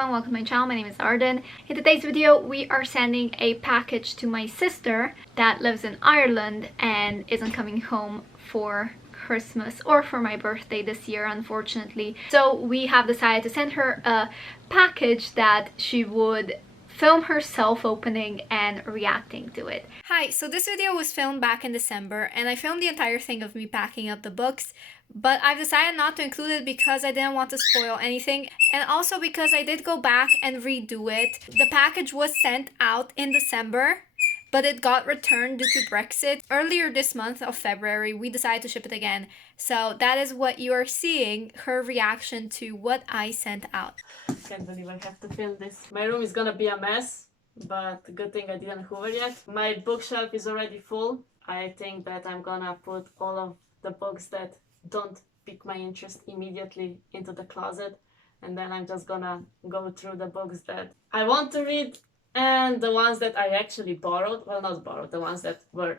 everyone, welcome to my channel. My name is Arden. In today's video, we are sending a package to my sister that lives in Ireland and isn't coming home for Christmas or for my birthday this year, unfortunately. So we have decided to send her a package that she would film herself opening and reacting to it. Hi, so this video was filmed back in December and I filmed the entire thing of me packing up the books, but I've decided not to include it because I didn't want to spoil anything, and also because I did go back and redo it. The package was sent out in December, but it got returned due to Brexit. Earlier this month of February, we decided to ship it again. So that is what you are seeing, her reaction to what I sent out. Can't believe I have to film this. My room is gonna be a mess, but good thing I didn't hoover yet. My bookshelf is already full. I think that I'm gonna put all of the books that don't pique my interest immediately into the closet, and then I'm just gonna go through the books that I want to read and the ones that I actually borrowed. Well, not borrowed, the ones that were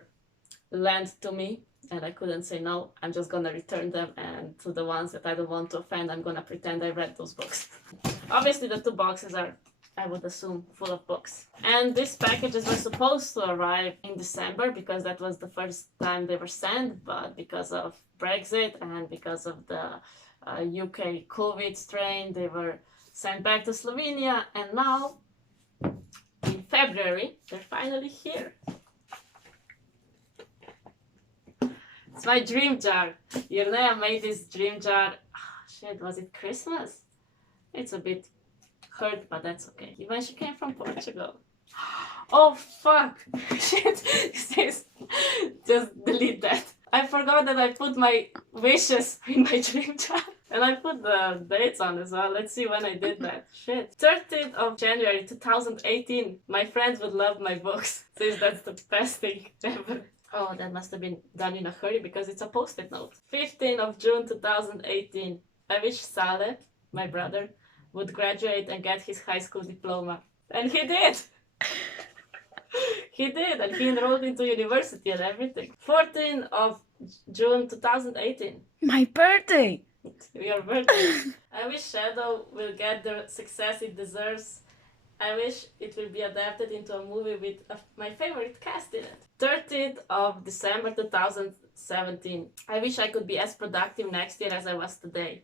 lent to me and I couldn't say no. I'm just gonna return them, and to the ones that I don't want to offend, I'm gonna pretend I read those books. Obviously the two boxes are, I would assume, full of books. And these packages were supposed to arrive in December because that was the first time they were sent, but because of Brexit and because of the UK COVID strain, they were sent back to Slovenia, and now in February they're finally here. It's my dream jar. Irnea made this dream jar. Shit, was it Christmas? It's a bit hurt, but that's okay. Even she came from Portugal. Oh fuck! Shit! Just delete that. I forgot that I put my wishes in my dream jar. And I put the dates on as well. Let's see when I did that. Shit. 13th of January 2018. My friends would love my books, since that's the best thing ever. Oh, that must have been done in a hurry because it's a post-it note. 15th of June 2018. I wish Saleh, my brother, would graduate and get his high school diploma. And he did! He did, and he enrolled into university and everything. 14th of June 2018. My birthday! Your birthday. I wish Shadow will get the success it deserves. I wish it will be adapted into a movie with my favorite cast in it. 30th of December 2017. I wish I could be as productive next year as I was today.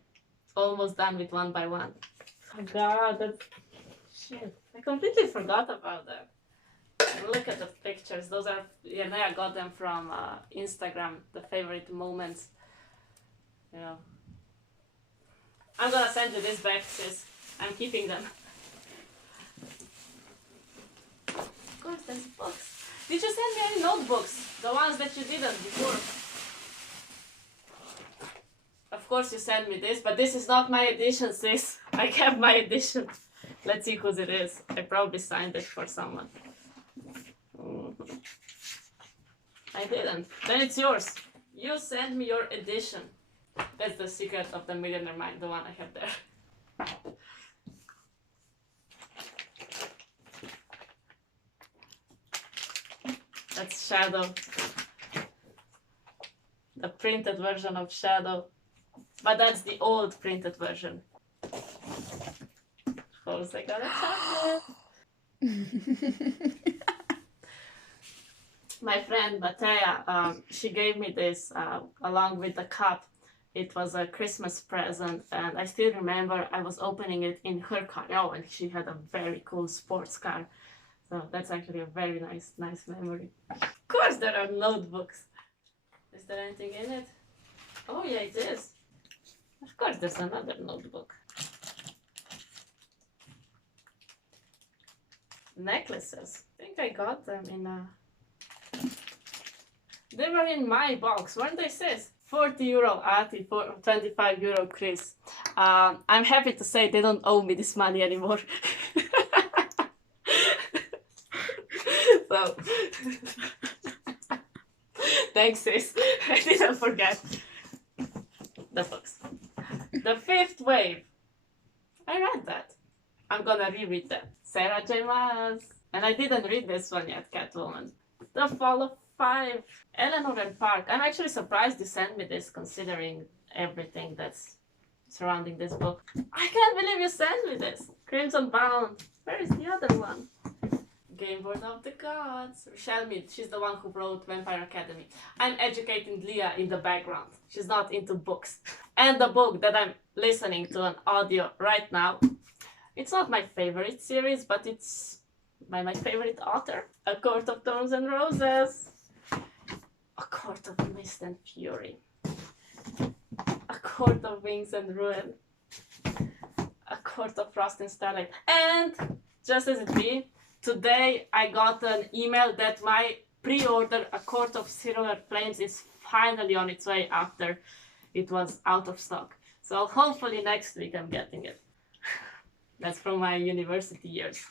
Almost done with one by one. Oh god, that's... Shit. I completely forgot about that. Look at the pictures. Those are... Yeah, I got them from Instagram, the favorite moments. You know. I'm gonna send you this back, sis. I'm keeping them. Of course, there's books. Did you send me any notebooks? The ones that you didn't before? Of course you sent me this, but this is not my edition, sis. I kept my edition. Let's see whose it is. I probably signed it for someone. I didn't. Then it's yours. You send me your edition. That's the secret of the Millionaire Mind, the one I have there. That's Shadow. The printed version of Shadow. But that's the old printed version. Of course I got a chocolate. My friend Batea, she gave me this along with the cup. It was a Christmas present, and I still remember I was opening it in her car. Oh, and she had a very cool sports car. So that's actually a very nice memory. Of course there are notebooks. Is there anything in it? Oh yeah, it is. Of course there's another notebook. Necklaces. I think I got them in a... They were in my box, weren't they, sis? 40 euro Ati, 25 euro Chris. I'm happy to say they don't owe me this money anymore. So, thanks, sis. I didn't forget the books. The Fifth Wave. I read that. I'm gonna reread that. Sarah J. Maas. And I didn't read this one yet, Catwoman. The Fall of 5. Eleanor and Park. I'm actually surprised you sent me this, considering everything that's surrounding this book. I can't believe you sent me this. Crimson Bound. Where is the other one? Game Board of the Gods. Rochelle Mead, she's the one who wrote Vampire Academy. I'm educating Leah in the background. She's not into books. And the book that I'm listening to on audio right now, it's not my favorite series, but it's by my favorite author. A Court of Thorns and Roses. A Court of Mist and Fury. A Court of Wings and Ruin. A Court of Frost and Starlight. And, just as it be, today I got an email that my pre-order A Court of Silver Flames is finally on its way after it was out of stock. So hopefully next week I'm getting it. That's from my university years.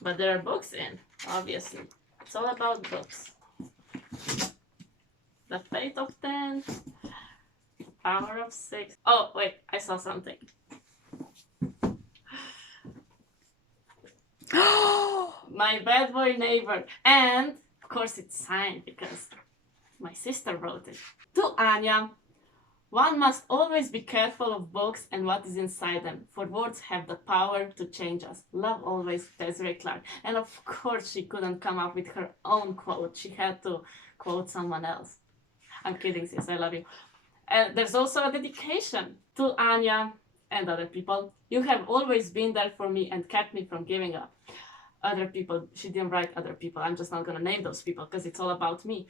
But there are books in, obviously. It's all about books. The Fate of 10. Power of 6. Oh, wait, I saw something. My bad boy neighbor. And, of course, it's signed because my sister wrote it. To Anya. One must always be careful of books and what is inside them, for words have the power to change us. Love always, Desiree Clark. And of course she couldn't come up with her own quote. She had to quote someone else. I'm kidding, sis, I love you. And there's also a dedication to Anya and other people. You have always been there for me and kept me from giving up. Other people, she didn't write other people. I'm just not gonna name those people because it's all about me.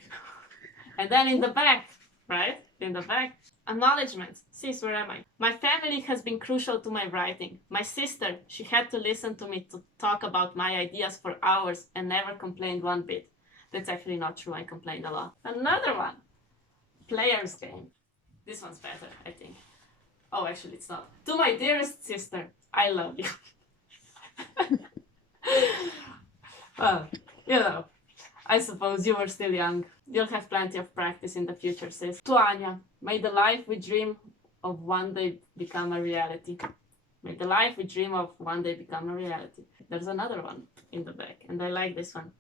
And then in the back, right? In the back, acknowledgements. Sis, where am I? My family has been crucial to my writing. My sister, she had to listen to me to talk about my ideas for hours and never complained one bit. That's actually not true. I complained a lot. Another one. Player's Game. This one's better, I think. Oh, actually, it's not. To my dearest sister, I love you. Well, you know, I suppose you were still young. You'll have plenty of practice in the future, sis. To Anya, may the life we dream of one day become a reality. May the life we dream of one day become a reality. There's another one in the back, and I like this one.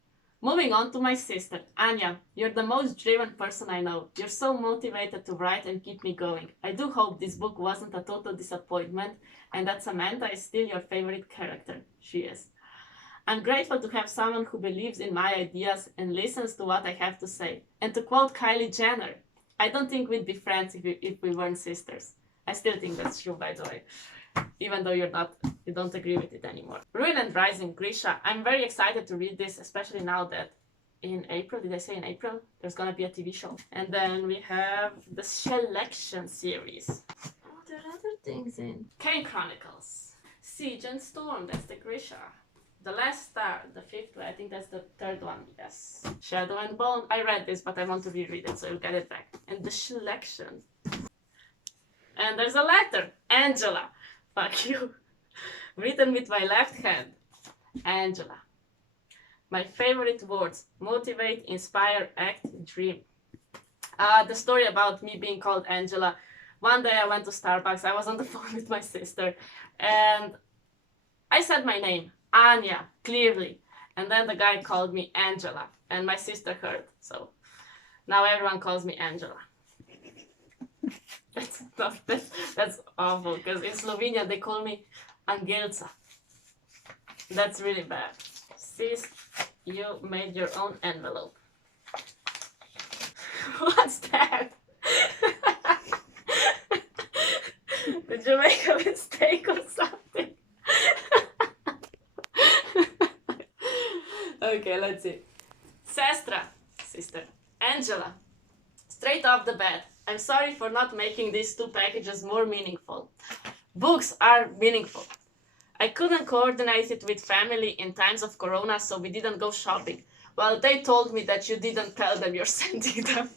Moving on to my sister, Anya, you're the most driven person I know. You're so motivated to write and keep me going. I do hope this book wasn't a total disappointment and that Samantha is still your favorite character. She is. I'm grateful to have someone who believes in my ideas and listens to what I have to say. And to quote Kylie Jenner, I don't think we'd be friends if we weren't sisters. I still think that's true, by the way. Even though you don't agree with it anymore. Ruin and Rising, Grisha. I'm very excited to read this, especially now that in April, did I say in April? There's gonna be a TV show. And then we have the Selection series. Oh, there are other things in. Kane Chronicles. Siege and Storm, that's the Grisha. The Last Star, the fifth one, I think that's the third one, yes. Shadow and Bone, I read this, but I want to reread it, so you'll get it back. And the Selection. And there's a letter, Angela. Fuck you. Written with my left hand. Angela. My favorite words. Motivate, inspire, act, dream. The story about me being called Angela. One day I went to Starbucks. I was on the phone with my sister. And I said my name. Anya. Clearly. And then the guy called me Angela. And my sister heard. So now everyone calls me Angela. That's awful, because in Slovenia they call me Angelca. That's really bad. Sis, you made your own envelope. What's that? Did you make a mistake or something? Okay, let's see. Sestra, sister. Angela. Straight off the bat. I'm sorry for not making these two packages more meaningful. Books are meaningful. I couldn't coordinate it with family in times of Corona, so we didn't go shopping. Well, they told me that you didn't tell them you're sending them.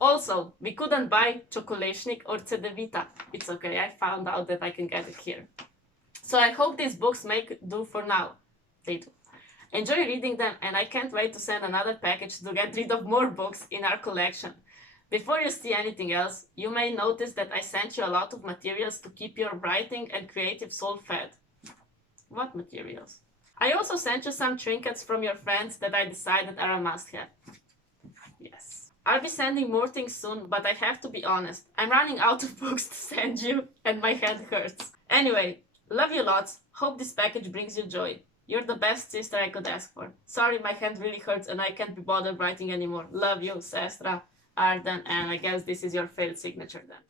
Also, we couldn't buy Chokoleshnik or Cedevita. It's okay, I found out that I can get it here. So I hope these books make do for now. They do. Enjoy reading them, and I can't wait to send another package to get rid of more books in our collection. Before you see anything else, you may notice that I sent you a lot of materials to keep your writing and creative soul fed. What materials? I also sent you some trinkets from your friends that I decided are a must-have. Yes. I'll be sending more things soon, but I have to be honest. I'm running out of books to send you, and my head hurts. Anyway, love you lots. Hope this package brings you joy. You're the best sister I could ask for. Sorry, my hand really hurts and I can't be bothered writing anymore. Love you, Sestra, Arden, and I guess this is your failed signature then.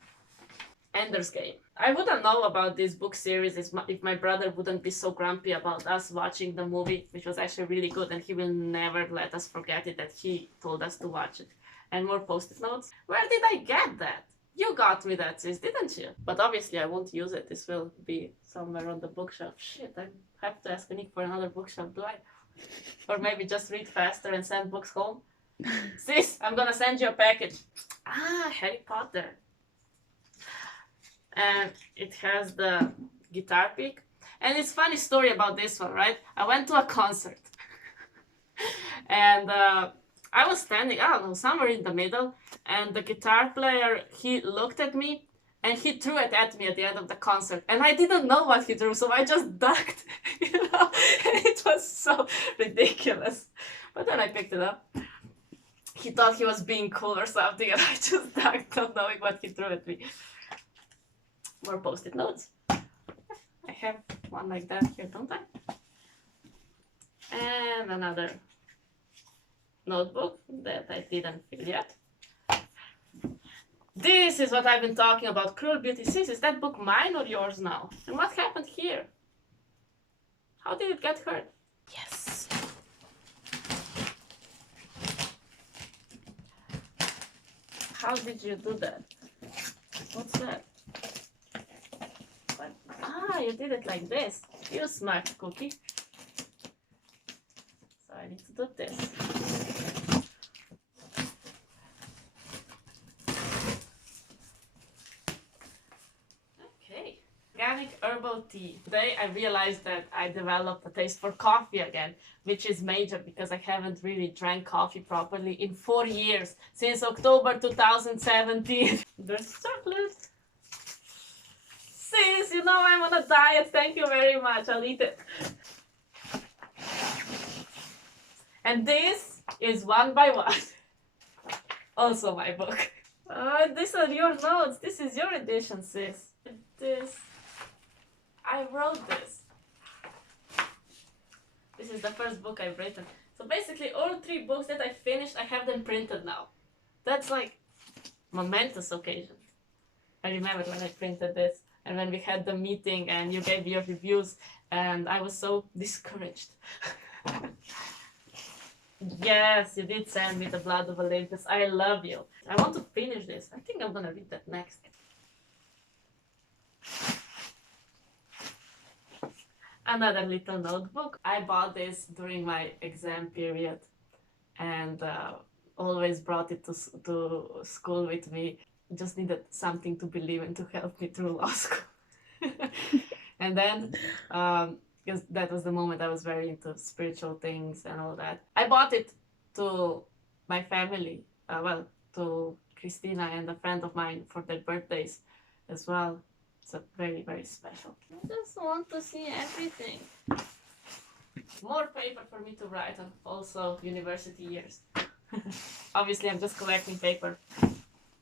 Ender's Game. I wouldn't know about this book series if my brother wouldn't be so grumpy about us watching the movie, which was actually really good, and he will never let us forget it that he told us to watch it. And more post-it notes. Where did I get that? You got me that, sis, didn't you? But obviously I won't use it. This will be somewhere on the bookshelf. Shit, I have to ask Nick for another bookshelf, do I? Or maybe just read faster and send books home. Sis, I'm gonna send you a package. Ah, Harry Potter. And it has the guitar pick. And it's a funny story about this one, right? I went to a concert. And I was standing, I don't know, somewhere in the middle. And the guitar player, he looked at me and he threw it at me at the end of the concert. And I didn't know what he threw, so I just ducked, you know? And it was so ridiculous. But then I picked it up. He thought he was being cool or something, and I just ducked, not knowing what he threw at me. More post-it notes. I have one like that here, don't I? And another notebook that I didn't fill yet. This is what I've been talking about, Cruel Beauty. Sis, is that book mine or yours now? And what happened here? How did it get hurt? Yes. How did you do that? What's that? What? Ah, you did it like this. You smart cookie. So I need to do this. Okay. Organic herbal tea. Today I realized that I developed a taste for coffee again, which is major because I haven't really drank coffee properly in 4 years, since October 2017. There's chocolate. Sis, you know I'm on a diet, thank you very much, I'll eat it. And this is one by one. Also my book. These are your notes, this is your edition, sis. I wrote this. This is the first book I've written. So basically all 3 books that I finished, I have them printed now. That's like momentous occasion. I remember when I printed this and when we had the meeting and you gave your reviews and I was so discouraged. Yes, you did send me The Blood of Olympus. I love you. I want to finish this. I think I'm gonna read that next. Another little notebook. I bought this during my exam period and always brought it to school with me. Just needed something to believe in to help me through law school. And then, because that was the moment I was very into spiritual things and all that. I bought it to my family, to Christina and a friend of mine for their birthdays as well. So very, very special. I just want to see everything. More paper for me to write on, also university years. Obviously, I'm just collecting paper.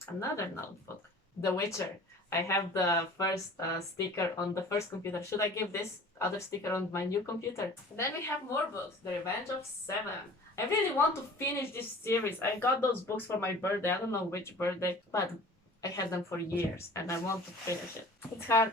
Another notebook. The Witcher. I have the first sticker on the first computer. Should I give this other sticker on my new computer? And then we have more books. The Revenge of Seven. I really want to finish this series. I got those books for my birthday. I don't know which birthday, but I had them for years and I want to finish it. It's hard.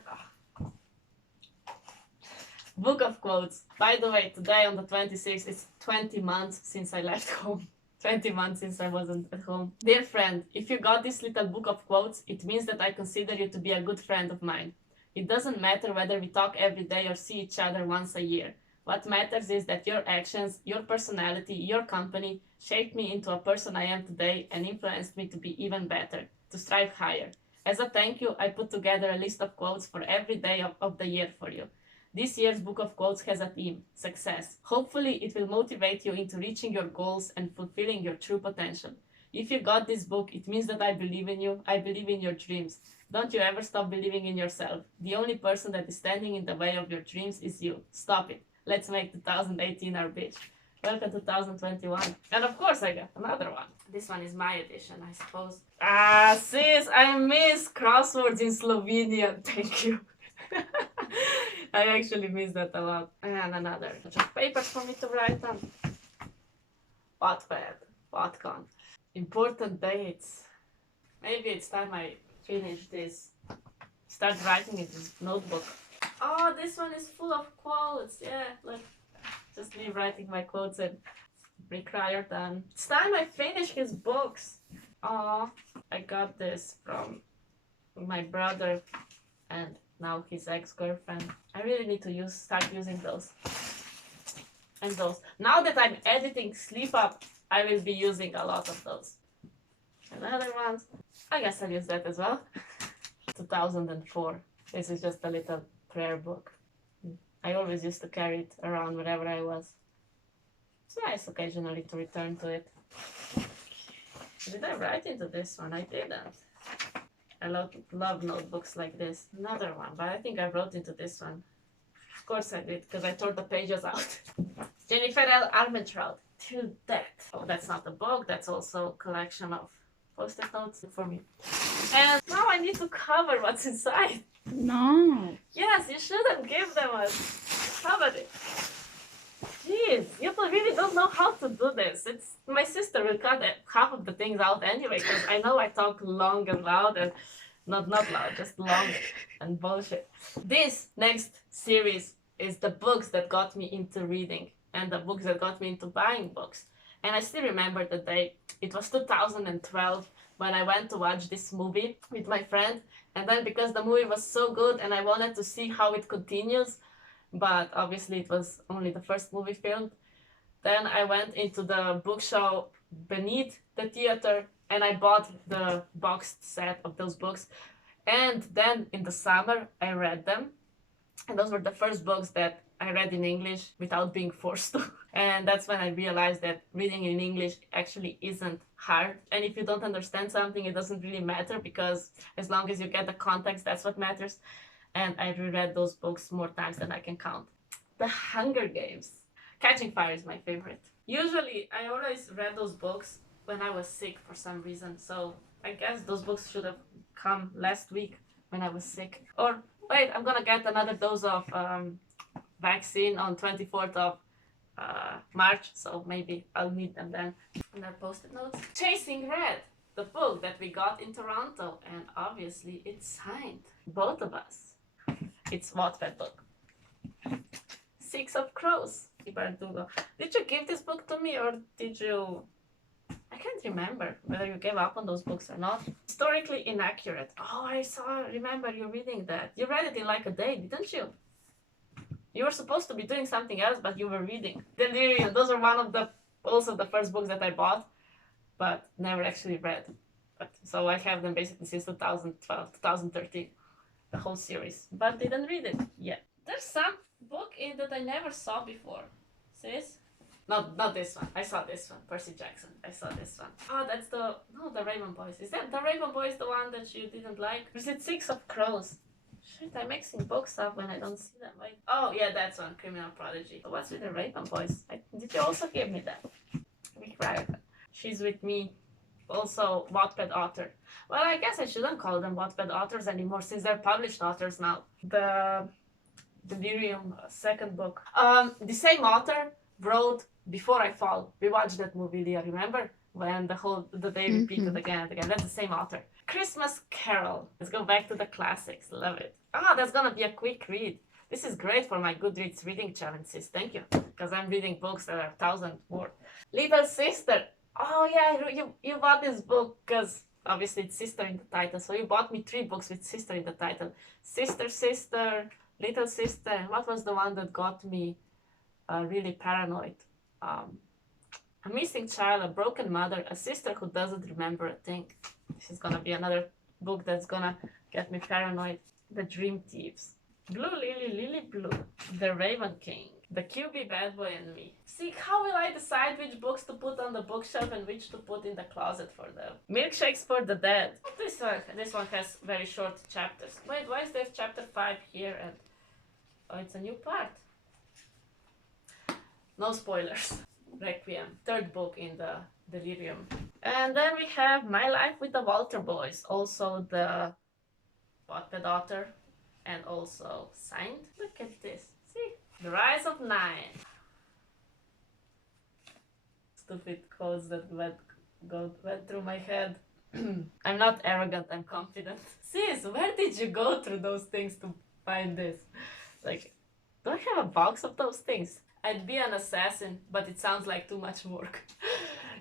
Book of quotes. By the way, today on the 26th, it's 20 months since I left home. 20 months since I wasn't at home. Dear friend, if you got this little book of quotes, it means that I consider you to be a good friend of mine. It doesn't matter whether we talk every day or see each other once a year. What matters is that your actions, your personality, your company shaped me into a person I am today and influenced me to be even better, to strive higher. As a thank you, I put together a list of quotes for every day of the year for you. This year's book of quotes has a theme, success. Hopefully, it will motivate you into reaching your goals and fulfilling your true potential. If you got this book, it means that I believe in you, I believe in your dreams. Don't you ever stop believing in yourself. The only person that is standing in the way of your dreams is you. Stop it. Let's make 2018 our bitch. Welcome 2021. And of course I got another one. This one is my edition, I suppose. Ah, sis, I miss crosswords in Slovenian. Thank you. I actually miss that a lot. And another bunch of papers for me to write on. Wattpad, Wattcon. Important dates. Maybe it's time I finish this. Start writing in this notebook. Oh, this one is full of quotes. Yeah, like just me writing my quotes and required done. It's time I finish his books. Oh, I got this from my brother and now his ex-girlfriend. I really need to start using those. And those. Now that I'm editing Sleep Up, I will be using a lot of those. Another one. I guess I'll use that as well. 2004. This is just a little prayer book. I always used to carry it around wherever I was. It's nice occasionally to return to it. Did I write into this one? I didn't. I love notebooks like this. Another one, but I think I wrote into this one. Of course I did, because I tore the pages out. Jennifer L. Armentrout, Till Death. Oh, that's not a book, that's also a collection of post-it notes for me. And now I need to cover what's inside. No. Yes, you shouldn't give them a cover. Jeez, you really don't know how to do this. My sister will cut half of the things out anyway, because I know I talk long and loud and not loud, just long and bullshit. This next series is the books that got me into reading and the books that got me into buying books. And I still remember the day. It was 2012 when I went to watch this movie with my friend. And then because the movie was so good and I wanted to see how it continues, but obviously it was only the first movie filmed, then I went into the bookshelf beneath the theater and I bought the boxed set of those books. And then in the summer, I read them. And those were the first books that I read in English without being forced to. And that's when I realized that reading in English actually isn't hard. And if you don't understand something, it doesn't really matter, because as long as you get the context, that's what matters. And I reread those books more times than I can count. The Hunger Games. Catching Fire is my favorite. Usually, I always read those books when I was sick for some reason. So I guess those books should have come last week when I was sick. Or wait, I'm gonna get another dose of vaccine on 24th of March, so maybe I'll need them then. And I post-it notes. Chasing Red, the book that we got in Toronto, and obviously it's signed, both of us. It's Wattpad book. Six of Crows. Did you give this book to me, or did you? I can't remember whether you gave up on those books or not. Historically Inaccurate. Oh, remember you reading that. You read it in like a day, didn't you? You were supposed to be doing something else, but you were reading. Delirium. Those are one of also the first books that I bought, but never actually read. So I have them basically since 2012, 2013, the whole series, but didn't read it yet. There's some book in that I never saw before. Sis? Not this one. I saw this one. Percy Jackson. I saw this one. Oh, that's the Raven Boys. Is that the Raven Boys, the one that you didn't like? Or is it Six of Crows? Shit, I'm mixing books up when I don't see them. Wait. Oh, yeah, that's one. Criminal Prodigy. What's with the Raven Boys? Did you also give me that? She's with me. Also, Wattpad author. Well, I guess I shouldn't call them Wattpad authors anymore since they're published authors now. The Delirium second book. The same author wrote Before I Fall. We watched that movie, Leah, remember? When the day repeated again and again. That's the same author. Christmas Carol. Let's go back to the classics. Love it. That's gonna be a quick read. This is great for my Goodreads reading challenge, sis. Thank you. Because I'm reading books that are 1,000 words. Little Sister. Oh yeah, you bought this book because obviously it's sister in the title. So you bought me 3 books with sister in the title. Sister, Sister, Little Sister. What was the one that got me really paranoid? A missing child, a broken mother, a sister who doesn't remember a thing. This is gonna be another book that's gonna get me paranoid. The Dream Thieves. Blue Lily, Lily Blue. The Raven King. The QB Bad Boy and Me. See, how will I decide which books to put on the bookshelf and which to put in the closet for them? Milkshakes for the Dead. This one has very short chapters. Wait, why is there chapter 5 here and... Oh, it's a new part. No spoilers. Requiem, third book in the Delirium. And then we have My Life with the Walter Boys, also the Wattpad author, and also signed. Look at this. See? The Rise of Nine. Stupid quotes that went through my head. I'm not arrogant, I'm confident. Sis, where did you go through those things to find this? Like, do I have a box of those things? I'd be an assassin, but it sounds like too much work.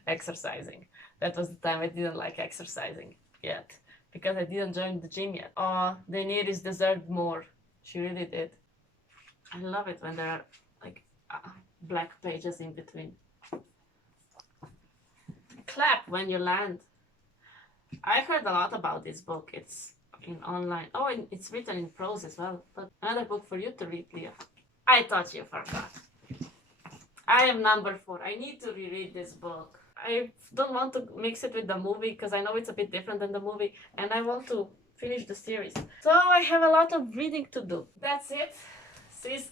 Exercising. That was the time I didn't like exercising yet. Because I didn't join the gym yet. Oh, Daenerys deserved more. She really did. I love it when there are like black pages in between. Clap when you land. I heard a lot about this book. It's in online. Oh, and it's written in prose as well. But another book for you to read, Leah. I thought you forgot. I am number 4. I need to reread this book. I don't want to mix it with the movie because I know it's a bit different than the movie, and I want to finish the series. So I have a lot of reading to do. That's it. Sis,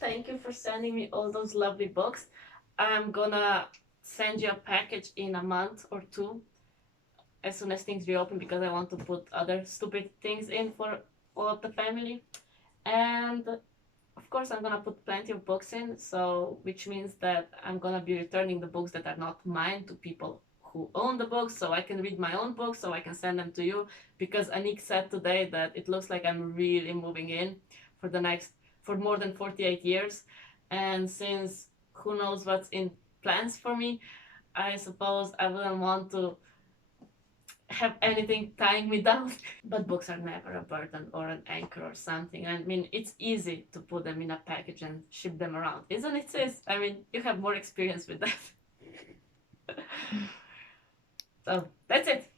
thank you for sending me all those lovely books. I'm gonna send you a package in a month or 2 as soon as things reopen because I want to put other stupid things in for all of the family. And of course I'm gonna put plenty of books in, so which means that I'm gonna be returning the books that are not mine to people who own the books, so I can read my own books, so I can send them to you, because Anik said today that it looks like I'm really moving in for more than 48 years, and since who knows what's in plans for me, I suppose I wouldn't want to have anything tying me down. But books are never a burden or an anchor or something. I mean, it's easy to put them in a package and ship them around, isn't it, sis? I mean, you have more experience with that. So that's it.